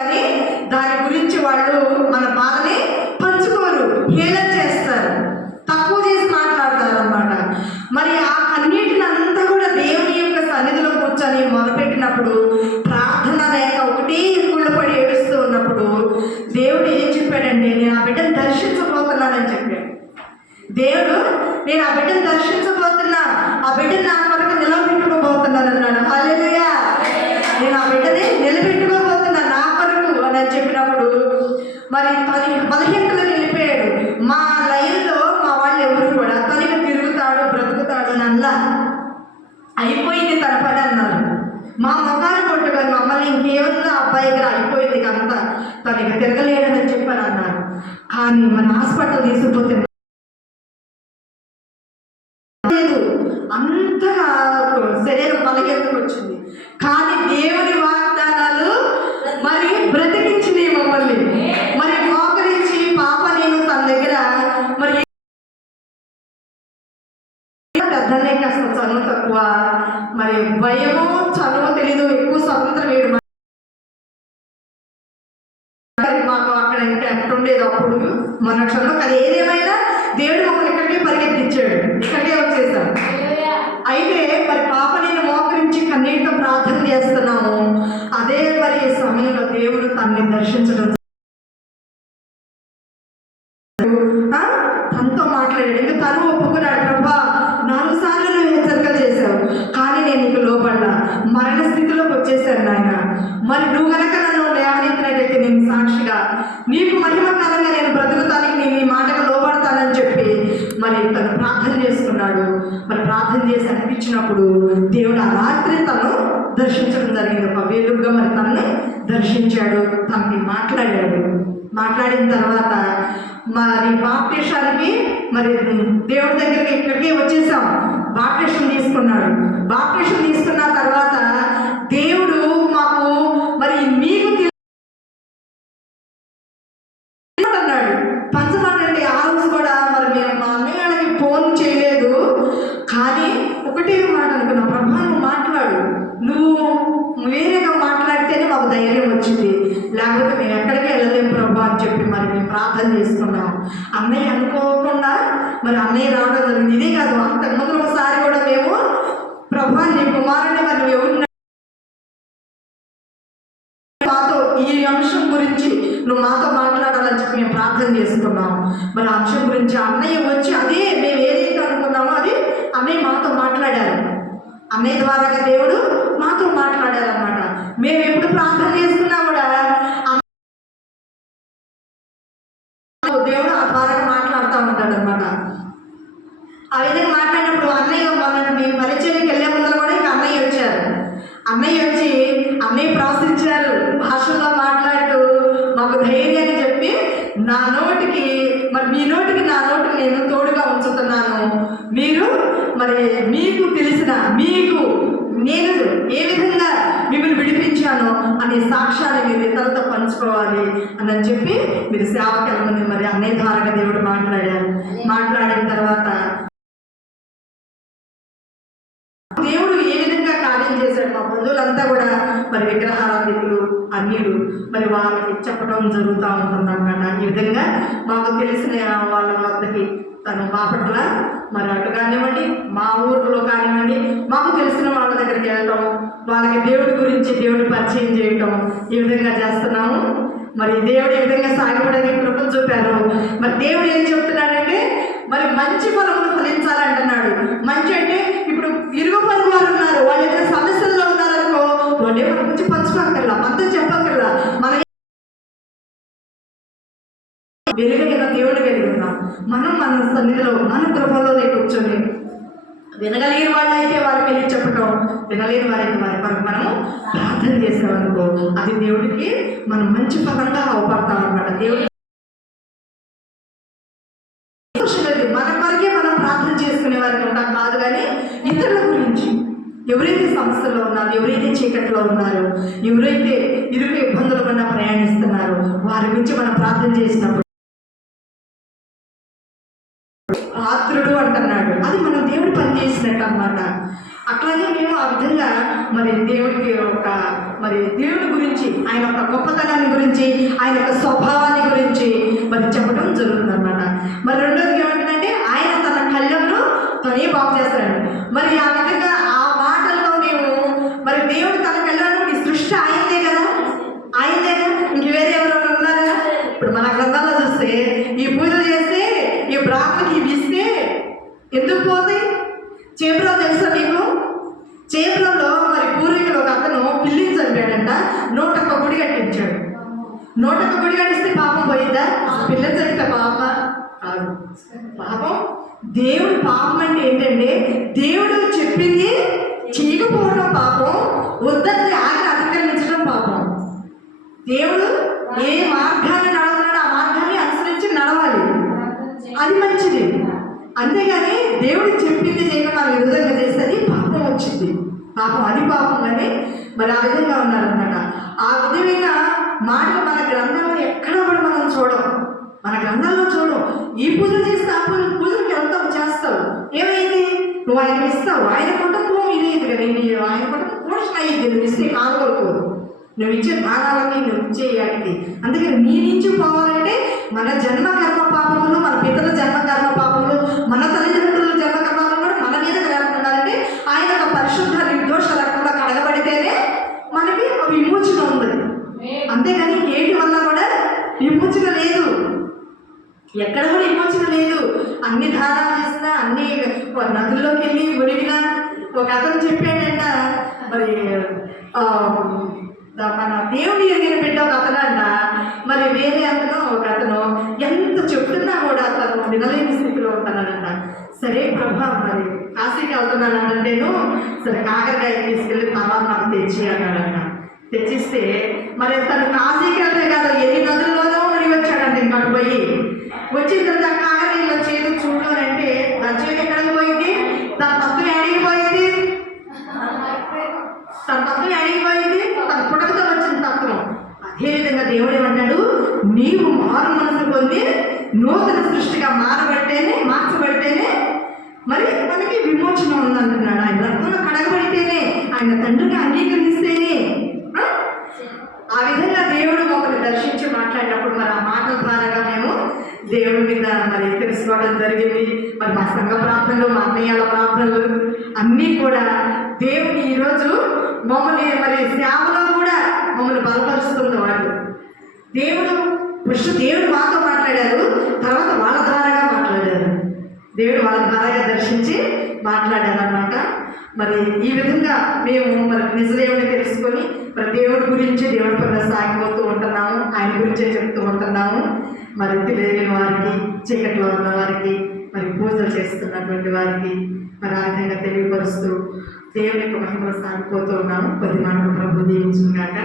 కానీ దాని గురించి వాళ్ళు మన బాధని పంచుకోరు, హేళన చేస్తారు, తక్కువ చేసి మాట్లాడతారు అన్నమాట. మరి ఆ కన్నీటిని అంతా కూడా దేవుని యొక్క సన్నిధిలో కూర్చొని మొదలుపెట్టినప్పుడు, ప్రార్థన లేక ఒకటే ఇరుకుళ్ళు పడి ఏడుస్తూ ఉన్నప్పుడు దేవుడు ఏం చెప్పాడంటే, నేను ఆ బిడ్డను దర్శించబోతున్నానని చెప్పాడు. దేవుడు, నేను ఆ బిడ్డను దర్శించబోతున్నా, ఆ బిడ్డను నా కొరకు నిలబెట్టుకోబోతున్నాను అన్నాడు. హల్లెలూయా. నేను ఆ బిడ్డని నిలబెట్టుకోబోతున్నా నా కొరకు అని చెప్పినప్పుడు మరి తన బలహీనతలు వెళ్ళిపోయాడు. మా లైన్లో మా వాళ్ళు ఎవరు కూడా తనకి తిరుగుతాడు బ్రతుకుతాడు నల్ల అయిపోయింది తన పని అన్నారు. మా మొగాలు కొట్టుకొని మమ్మల్ని ఇంకేమన్నా అబ్బాయిగా అయిపోయింది అంత తనకి తిరగలేడని చెప్పాను అన్నారు. కానీ మన హాస్పిటల్ తీసుకుపోతే అంతగా శరీరం బలహీనతకు వచ్చింది. కానీ దేవుని వాగ్దానాలు మరి బ్రతికించినాయి మమ్మల్ని. మరి మోకరించి పాప నేను తన దగ్గర మరి పెద్దనే కాస్త చదువు తక్కువ, మరి భయము చదువు తెలీదు, ఎక్కువ స్వతంత్రం వేయడం మాకు అక్కడ ఇంకా ఎక్కడ ఉండేది అప్పుడు మన క్షణం. అది ఏదేమైనా దేవుడు మమ్మల్ని ఇక్కడికే పరిగెత్తించాడు, ఇక్కడికే వచ్చేసాం. అయితే మరి పాప నేను మోకరించి కన్నీటితో ప్రార్థన చేస్తున్నాము. అదే మరి సమయంలో దేవుడు తనని దర్శించడం, తనతో మాట్లాడాడు. ఇంకా తను ఒప్పుకున్నాడు, ప్రభా 4 సార్లు నువ్వు హెచ్చరికలు చేశావు కానీ నేను నీకు లోపడ్డా, మరణ స్థితిలోకి వచ్చేసాను నాయన. మరి నువ్వు కనుక నన్ను లేవనెత్తినట్టయితే నేను సాక్షిగా నీకు మహిమ కాలంగా నేను బ్రతుకుతానికి నేను ఈ మాటకు లోపడతానని చెప్పి మరి తను ప్రార్థన చేసుకున్నాడు. మరి ప్రార్థన చేసి అనిపించినప్పుడు దేవుడు ఆ రాత్రి తను దర్శించడం జరిగింది. ఒక వేలుగా మరి తనని దర్శించాడు, తనకి మాట్లాడాడు. మాట్లాడిన తర్వాత మరి బాప్టిజానికి మరి దేవుడి దగ్గరికి ఇక్కడికే వచ్చేసాం. బాప్టిజం తీసుకున్నాడు. బాప్టిజం తీసుకున్న తర్వాత దేవుడు మాకు మరి మీకు అన్నాడు పంచమానండి. ఆ రోజు కూడా మరి మేము మా అన్నయ్యకి ఫోన్ చేయలేదు, కానీ ఒకటే మాట అనుకున్నా, ప్రభా నువ్వు మాట్లాడు, నువ్వు వేరేగా మాట్లాడితేనే మాకు ధైర్యం వచ్చింది, లేకపోతే మేము ఎక్కడికి వెళ్ళలేము ప్రభా అని చెప్పి మరి మేము ప్రార్థన చేసుకున్నాం. అన్నయ్య అనుకోకుండా మరి అన్నయ్య రావడం జరిగింది. ఇదే కాదు, అంతకుముందు ఒకసారి కూడా మేము ప్రభా నీ కుమారుని మరి నువ్వు ఎవరు మాతో ఈ అంశం గురించి నువ్వు మాతో మాట్లాడాలని చెప్పి మేము ప్రార్థన చేసుకున్నాం. మరి ఆ అంశం గురించి అన్నయ్య వచ్చి అదే మేము ఏదైతే అనుకున్నామో అది అన్నయ్య మాతో మాట్లాడారు. అన్నయ్య ద్వారా దేవుడు మాతో మాట్లాడారు అన్నమాట. మేము ఎప్పుడు ప్రార్థన చేసుకున్నా కూడా దేవుడు ఆ ద్వారా మాట్లాడుతూ ఉంటాడు అన్నమాట. ఆ విధంగా మాట్లాడినప్పుడు అన్నయ్య మేము పరిచయకి వెళ్ళే ముందర కూడా ఇంకా అన్నయ్య వచ్చారు. అన్నయ్య వచ్చి అన్నయ్య ప్రార్థించారు, భాషలో మాట్లాడుతూ మాకు ధైర్యాన్ని చెప్పి నా నోటికి మరి మీ నోటికి నా నోటికి నేను తోడుగా ఉంచుతున్నాను, మీరు మరి మీకు తెలిసిన మీకు నేను ఏ విధంగా మిమ్మల్ని విడిపించాను అనే సాక్ష్యాన్ని మీరు ఇతరులతో పంచుకోవాలి అని చెప్పి మీరు సేవకెళ్ళమని మరి అన్నయ్య ద్వారా దేవుడు మాట్లాడారు. మాట్లాడిన తర్వాత దేవుడు ఏ విధంగా కార్యం చేశాడు. మా బంధువులంతా కూడా మరి విగ్రహారాధికులు అన్యులు మరి వాళ్ళకి చెప్పడం జరుగుతూ ఉంటుందన్నమాట. ఈ విధంగా మాకు తెలిసిన వాళ్ళ వద్దకి తను బాపట్ల మరి అటు కానివ్వండి, మా ఊర్లో కానివ్వండి, మాకు తెలిసిన వాళ్ళ దగ్గరికి వెళ్ళటం, వాళ్ళకి దేవుడి గురించి దేవుడి పరిచయం చేయటం, ఈ విధంగా చేస్తున్నాము. మరి దేవుడు ఏ విధంగా సాగిపడడానికి కృపను చూపారు. మరి దేవుడు ఏం చెప్తున్నాడంటే మరి మంచి ఫలములు ఫలించాలంటున్నాడు. మంచి అంటే ఇప్పుడు ఇరుగు పొరుగు వారు ఉన్నారు, వాళ్ళు ఏదైనా సమస్యల్లో ఉన్నారనుకో, వాళ్ళే మన గురించి పంచుకోకర్లా, మనతో చెప్పకర్లా, మన వెలుగైన దేవుడు కలిగి ఉన్నాం. మనం మన సన్నిధిలో మన కృపలోనే కూర్చొని వినగలిగిన వాళ్ళైతే వారికి వెళ్ళి చెప్పటం, వినలేని వారైతే వారి కొరకు మనము ప్రార్థన చేసామనుకో, అది దేవుడికి మనం మంచి ఫలంగా అవపడతాం అన్నమాట. దేవుడి మన కొరకే మనం ప్రార్థన చేసుకునే వారికి ఉంటాం కాదు, కానీ ఇతరుల గురించి ఎవరైతే సమస్యల్లో ఉన్నారో, ఎవరైతే చీకట్లో ఉన్నారో, ఎవరైతే ఇరుకు ఇబ్బందుల కన్నా ప్రయాణిస్తున్నారో వారి గురించి మనం ప్రార్థన చేసినప్పుడు పాత్రుడు అంటున్నాడు. అది మనం దేవుడు పని చేసినట్టు అన్నమాట. అట్లాగే మేము ఆ విధంగా మరి దేవుడికి ఒక మరి దేవుని గురించి, ఆయన యొక్క గొప్పతనాన్ని గురించి, ఆయన యొక్క స్వభావాన్ని గురించి మరి చెప్పడం జరుగుతుంది అనమాట. మరి రెండోది ఏమంటుందంటే ఆయన తన కళ్ళను తనే బాగు చేస్తాడు. మరి ఆ విధంగా ఆ మాటల్లో మేము మరి దేవుడు తన కళ్ళను, ఈ సృష్టి ఆయనదే కదా, ఆయనదే కదా, ఇంక వేరే ఎవరైనా ఉన్నారా? ఇప్పుడు మన గ్రంథాల్లో చూస్తే ఈ పూజలు చేస్తే, ఈ ప్రార్థనకి ఇవి ఇస్తే ఎందుకు పోతాయి? చేపురం తెలుసా మీకు? చేపురంలో మరి పూర్వీకులు ఒక అతను పిల్లిని చంపాడంట, 101 గుడి కట్టించాడు. 101 గుడి కట్టిస్తే పాపం పోయిందా? పిల్లని చంపితే పాప కాదు. పాపం దేవుడు పాపం అంటే ఏంటంటే దేవుడు చెప్పింది చేయకపోవడం పాపం, వద్దని ఆజ్ఞ అతిక్రమించడం పాపం. దేవుడు ఏ మార్గాన్ని నడవన్నాడో ఆ మార్గాన్ని అనుసరించి నడవాలి, అది మంచిది. అంతేగాని దేవుడు చెప్పింది చేయకుండా మనం విధంగా చేస్తే పాపం వచ్చింది. పాపం, అది పాపం. అని మరి ఆ విధంగా ఉన్నారనమాట. ఆ విధమైన మాటలు మన గ్రంథంలో ఎక్కడ కూడా మనం చూడం, మన గ్రంథాల్లో చూడం. ఈ పూజలు చేస్తే ఆ పూజలకు వెళ్తావు, చేస్తావు, ఏమైంది? నువ్వు ఆయన ఇస్తావు, ఆయన కుటుంబం ఇదేది కదా, ఆయన కుటుంబం పోషణ అయ్యింది. నువ్వు ఇస్తే కానుకోరు, నువ్వు ఇచ్చే దానాలకి, నువ్వు ఇచ్చే వాటికి. అందుకని నీ నుంచి పోవాలంటే మన జన్మ కర్మ పాపములు, మన పితల జన్మ కర్మ పాపములు, మన తల్లిదండ్రుల జన్మ కర్మలు కూడా మన మీద లేకుండాలంటే ఆయన ఒక పరిశుద్ధ నిర్దోష రక్తంలో కడగబడితేనే మనకి విమోచన ఉంది. అంతేగాని ఏటి వల్ల కూడా విమోచన లేదు, ఎక్కడ కూడా విమోచన లేదు. అన్ని దానాలు చేసినా, అన్ని నదుల్లోకి వెళ్ళి మునిగినా. ఒక అతను చెప్పాడంట, మరి మన దేవుని ఎరిగిన బిడ్డ ఒక అతను అంట, మరి వేరే అతను ఒక అతను ఎంత చెప్తున్నా కూడా అతను వినలేని స్థితిలో ఉంటున్నాడంట. సరే ప్రభా, మరి కాశీకి వెళ్తున్నానంట నేను, సరే కాకరకాయ తీసుకెళ్ళి తర్వాత నాకు తెచ్చి అన్నాడంట. తెచ్చిస్తే మరి తను కాశీకి వెళ్తే కాదు, ఎన్ని నదుల్లోనో మునిగి వచ్చాడంట. ఇంకా పోయి వచ్చిన తర్వాత కాకరకాయలో చేదు చూడు అని అంటే నా చేతి ఎక్కడికి పోయింది? తన తత్వం అడిగిపోయింది, తన తత్వం అడిగిపోయింది, తన పుడకతో వచ్చిన తత్వం. అదేవిధంగా దేవుడు ఏమన్నాడు? నీవు మారు మనసు పొంది నూతన సృష్టిగా మార్చబడితేనే మరి మనకి విమోచన ఉందంటున్నాడు. ఆయన రక్తంలో కడగబడితేనే, ఆయన తండ్రిని అంగీకరిస్తేనే. ఆ విధంగా దేవుడు మమ్మల్ని దర్శించి మాట్లాడినప్పుడు మరి ఆ మాటల ద్వారాగా మేము దేవుడి మీద మరి తెలుసుకోవడం జరిగింది. మరి మా సంఘ ప్రార్థనలు, మా అన్నయ్యాల ప్రార్థనలు అన్నీ కూడా దేవుని ఈరోజు మమ్మల్ని మరి సేవలో కూడా మమ్మల్ని బలపరుస్తుంది. వాళ్ళు దేవుడు మాతో మాట్లాడారు, తర్వాత వాళ్ళ ద్వారాగా మాట్లాడారు. దేవుడు వాళ్ళ ద్వారాగా దర్శించి మాట్లాడారు అన్నమాట. మరి ఈ విధంగా మేము మరి నిజదేవుని తెలుసుకొని మరి దేవుడి గురించి, దేవుడి పైన సాగిపోతూ ఉంటున్నాము, ఆయన గురించే చెప్తూ ఉంటున్నాము. మరి తెలియని వారికి, చీకట్లో ఉన్న వారికి, మరి పూజలు చేస్తున్నటువంటి వారికి మరి ఆ విధంగా తెలియపరుస్తూ దేవుని యొక్క మహిమలు సాగిపోతూ ఉన్నాము. కొద్ది మాటలు ప్రభు దీవించుగాక.